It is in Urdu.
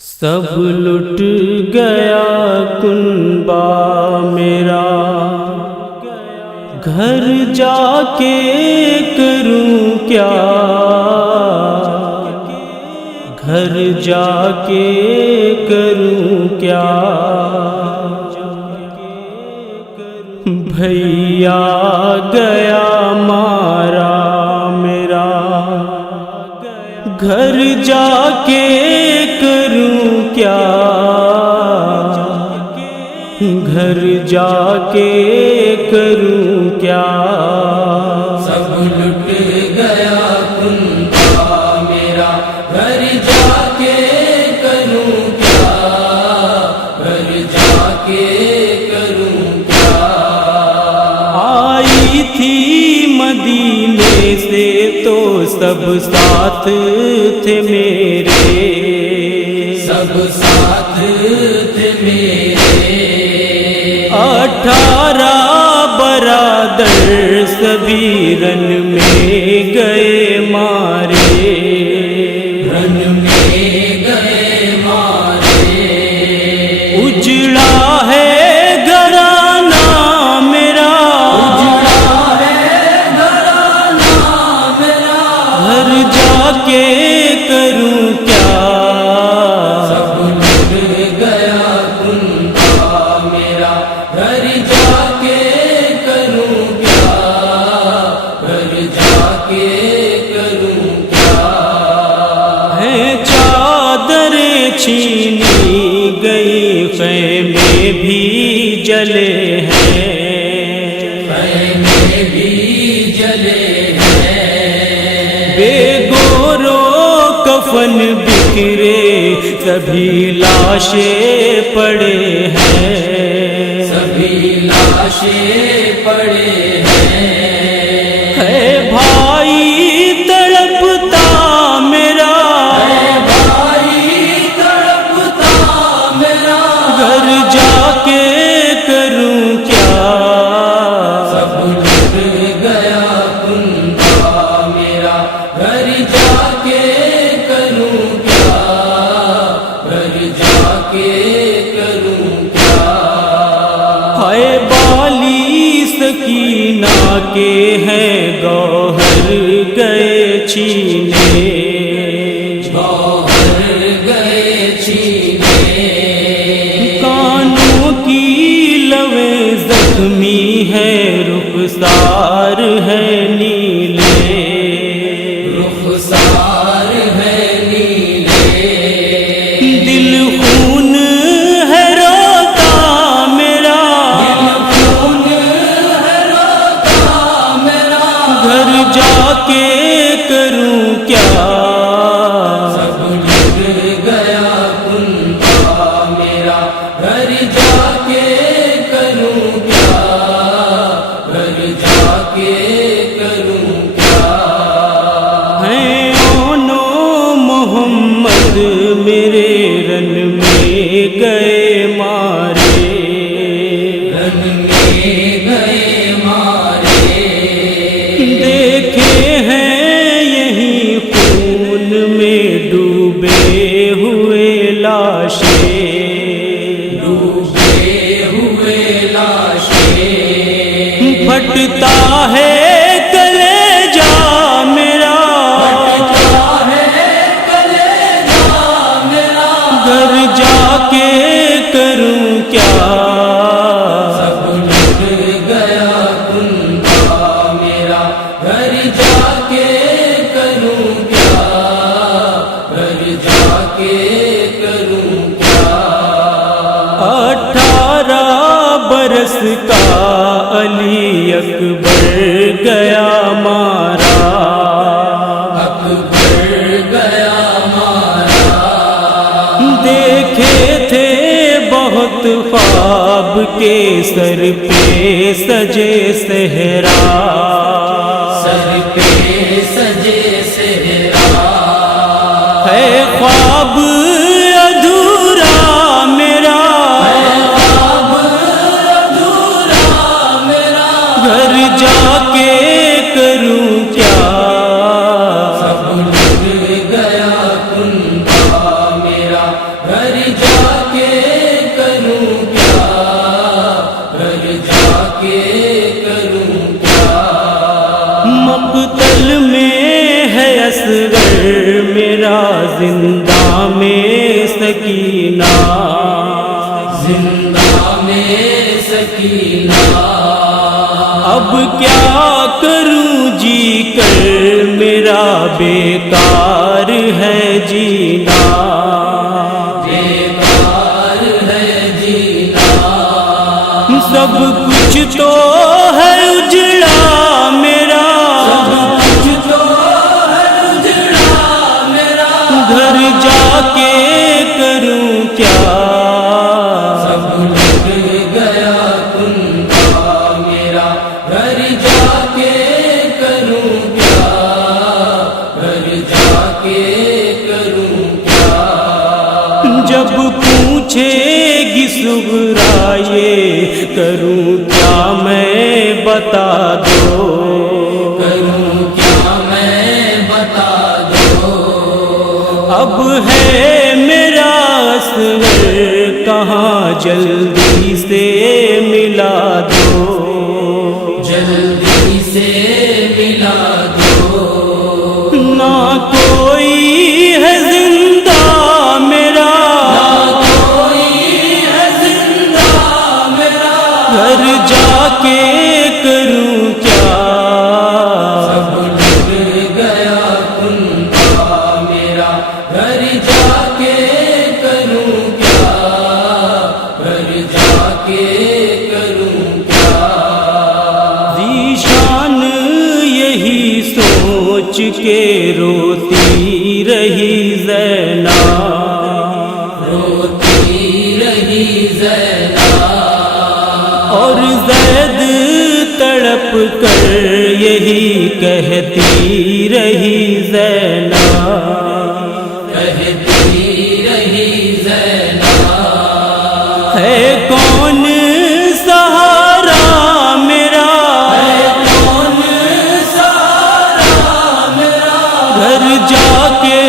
سب لٹ گیا کنبہ میرا، گھر جا کے کروں کیا، گھر جا کے کروں کیا، بھیا گیا مارا میرا، گھر جا کے کروں کیا، گھر جا کے کروں کیا، سب لٹ گیا کنبہ میرا، گھر جا کے کروں کیا، گھر جا کے کروں کیا۔ آئی تھی مدینے سے تو سب ساتھ تھے میرے، سب ساتھ تھے میرے، 18 برادر سبھی رن میں گئے مارے، رن میں گئے مارے، اجڑا ہے گھرانہ میرا، اجڑا ہے گھرانہ میرا، گھر جا کے کروں کیا، سب لٹ گیا کنبہ میرا، گھر جا کے کروں کیا، گھر جا کے کروں کیا۔ ہے چادریں چھینی گئی، خیمے بھی جلے ہیں، خیمے بھی جلے ہیں، بے گورو کفن بکھرے، سبھی لاشیں پڑے ہیں، سبھی لاشیں پڑے ہیں، ہے بھائی تڑپتا میرا، بھائی تڑپتا میرا، گھر جا کے کروں کیا، سب لٹ گیا کنبہ میرا، گھر جا کے کروں کیا، گھر جا کے کروں کیا۔ ہائے بالی سکینہ کے ہیں گوہر گئے چھینے، گوہر گئے چھینے، کانوں کی لویں زخمی ہے، رخسار ہے نیلے، رخسار ہے نیلے، دل خون ہے روتا میرا، خون ہے روتا میرا، گھر جا کے کروں کیا، سب لٹ گیا کنبہ میرا، گھر جا کے کروں کیا، گھر جا کے کروں کیا۔ ہیں اونو محمد میرے رن میں گئے مارے، رن میں گئے مارے، دیکھے ہیں یہی خون میں ڈوبے ہوئے لاشیں، ڈوبے ہوئے لاشیں، پھٹتا ہے کلیجا میرا، پھٹتا ہے کلیجا میرا، گھر جا کے کروں کیا، سب لٹ گیا کنبہ میرا، گھر جا کے کروں کیا، گھر جا کے کروں کیا۔ 18 برس کا علی اکبر گیا مارا، اکبر گیا مارا، دیکھے تھے بہت خواب کے سر پہ سجے صحرا، سر پہ سجے صحرا، ہے خواب ادھورا میرا، خواب ادھورا میرا، گھر جا کے کروں کیا، سب لٹ گیا کنبہ میرا، اصغر میرا زندہ میں سکینہ، زندہ میں سکینہ، اب کیا کروں جی کر میرا بیکار ہے جینا، بیکار ہے جینا، سب کچھ تو ہے اجڑا میرا، سب کچھ تو ہے اجڑا میرا، گھر جا کے کروں کیا، سب لگ گیا کنبا میرا، گھر جا کے کروں کیا، گھر جا کے کروں کیا، جب پوچھے گی صغرا یہ کروں کیا میں بتا دو، کروں کیا میں بتا دو، اب ہے میرا اصغر کہاں جلدی سے ملا دو، جلدی سے ملا دو، نہ کوئی ہے زندہ میرا، کوئی ہے زندہ میرا، گھر جا کے کروں کیا، سب لگ گیا کنبا میرا، گھر جا کے کروں کیا، گھر جا کے کروں کیا، ذیشان یہی سوچ کے روتی رہی زینب، روتی رہی زینب، اور زید تڑپ کر یہی کہتی رہی زینب، کہتی رہی زینب، ہے کون سہارا میرا، کون سارا میرا، گھر جا کے